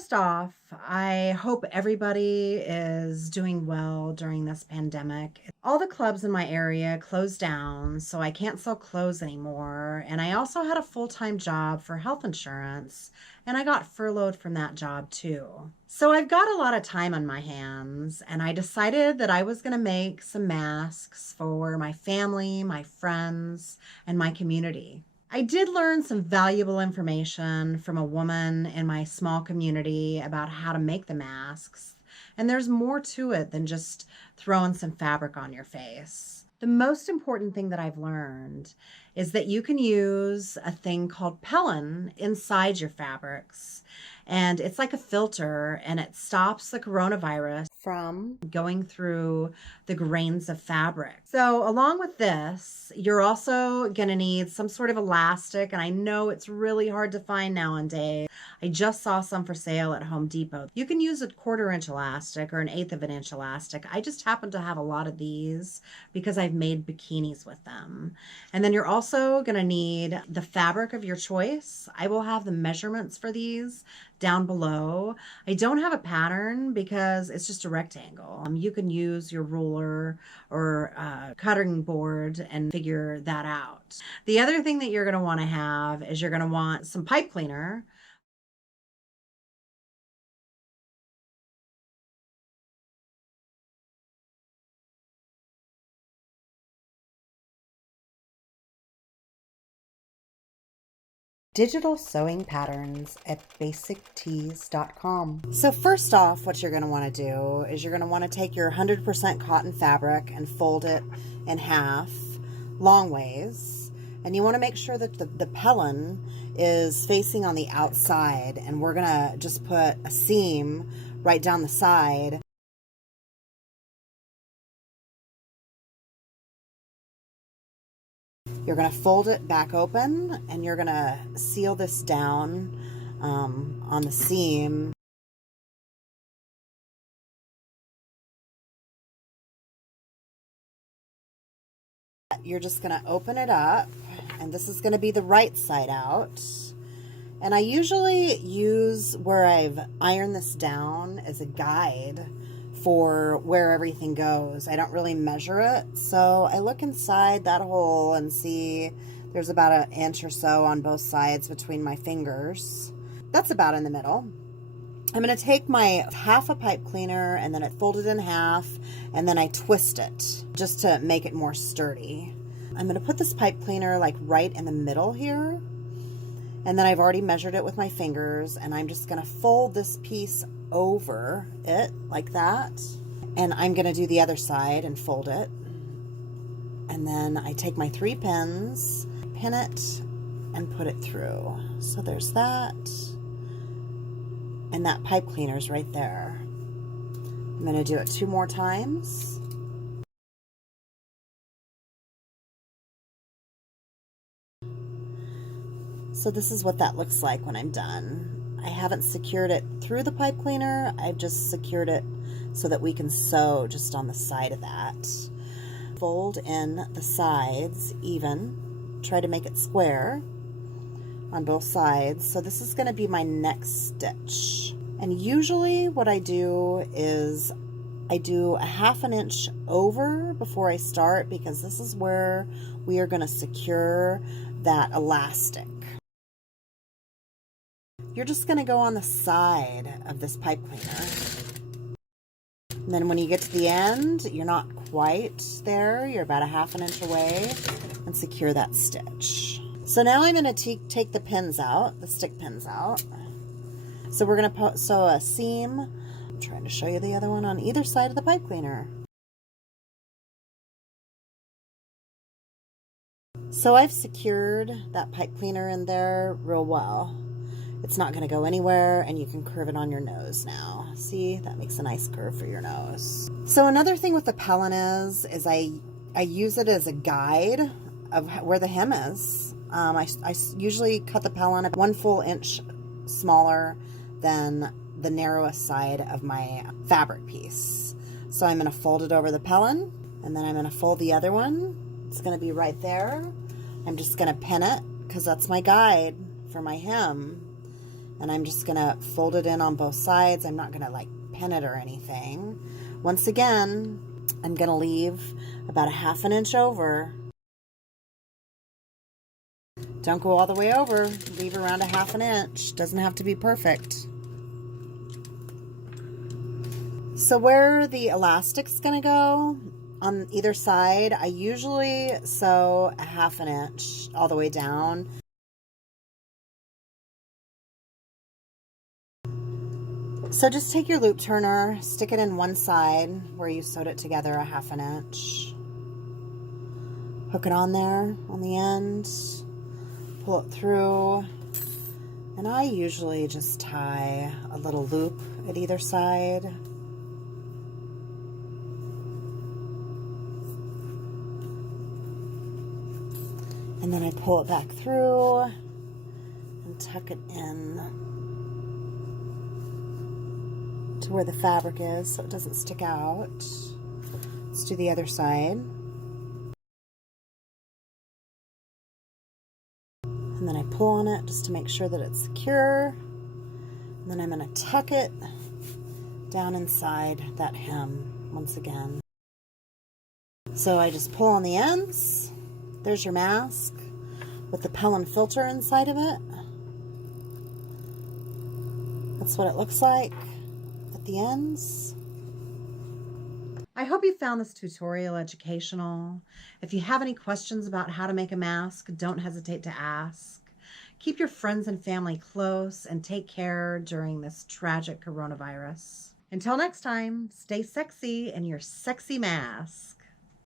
First off, I hope everybody is doing well during this pandemic. All the clubs in my area closed down, so I can't sell clothes anymore. And I also had a full-time job for health insurance, and I got furloughed from that job too. So I've got a lot of time on my hands, and I decided that I was going to make some masks for my family, my friends, and my community. I did learn some valuable information from a woman in my small community about how to make the masks, and there's more to it than just throwing some fabric on your face. The most important thing that I've learned is that you can use a thing called Pellon inside your fabrics, and it's like a filter, and it stops the coronavirus from going through the grains of fabric. So along with this, you're also going to need some sort of elastic, and I know it's really hard to find nowadays. I just saw some for sale at Home Depot. You can use a 1/4 inch elastic or an 1/8 of an inch elastic. I just happen to have a lot of these because I've made bikinis with them. And then you're also going to need the fabric of your choice. I will have the measurements for these down below. I don't have a pattern because it's just a rectangle. You can use your ruler or cutting board and figure that out. The other thing that you're going to want to have is you're going to want some pipe cleaner. Digital sewing patterns at basictees.com. So first off, what you're going to want to do is you're going to want to take your 100% cotton fabric and fold it in half long ways. And you want to make sure that the Pellon is facing on the outside, and we're going to just put a seam right down the side. You're going to fold it back open, and you're going to seal this down on the seam. You're just going to open it up, and this is going to be the right side out. And I usually use where I've ironed this down as a guide for where everything goes. I don't really measure it, so I look inside that hole and see there's about 1 inch or so on both sides between my fingers. That's about in the middle. I'm going to take my half a pipe cleaner, and then I fold it in half, and then I twist it just to make it more sturdy. I'm going to put this pipe cleaner like right in the middle here, and then I've already measured it with my fingers, and I'm just going to fold this piece over it like that, and I'm going to do the other side and fold it, and then I take my 3 pins, pin it, and put it through. So there's that, and that pipe cleaner is right there. I'm going to do it 2 more times. So this is what that looks like when I'm done. I haven't secured it through the pipe cleaner. I've just secured it so that we can sew just on the side of that. Fold in the sides even. Try to make it square on both sides. So this is going to be my next stitch. And usually what I do is I do a 1/2 inch over before I start, because this is where we are going to secure that elastic. You're just going to go on the side of this pipe cleaner. And then when you get to the end, you're not quite there. You're about a 1/2 inch away, and secure that stitch. So now I'm going to take the pins out, the stick pins out. So we're going to sew a seam. I'm trying to show you the other one on either side of the pipe cleaner. So I've secured that pipe cleaner in there real well. It's not going to go anywhere, and you can curve it on your nose now. See, that makes a nice curve for your nose. So another thing with the Pellon is I use it as a guide of where the hem is. I usually cut the Pellon 1 full inch smaller than the narrowest side of my fabric piece. So I'm going to fold it over the Pellon, and then I'm going to fold the other one. It's going to be right there. I'm just going to pin it because that's my guide for my hem. And I'm just gonna fold it in on both sides. I'm not gonna like pin it or anything. Once again, I'm gonna leave about a 1/2 inch over. Don't go all the way over, leave around a 1/2 inch. Doesn't have to be perfect. So where the elastic's gonna go on either side, I usually sew a 1/2 inch all the way down. So just take your loop turner, stick it in one side where you sewed it together a 1/2 inch. Hook it on there on the end, pull it through, and I usually just tie a little loop at either side. And then I pull it back through and tuck it in to where the fabric is so it doesn't stick out. Let's do the other side. And then I pull on it just to make sure that it's secure. And then I'm going to tuck it down inside that hem once again. So I just pull on the ends. There's your mask with the Pellon filter inside of it. That's what it looks like at the ends. I hope you found this tutorial educational. If you have any questions about how to make a mask, don't hesitate to ask. Keep your friends and family close and take care during this tragic coronavirus. Until next time, stay sexy in your sexy mask.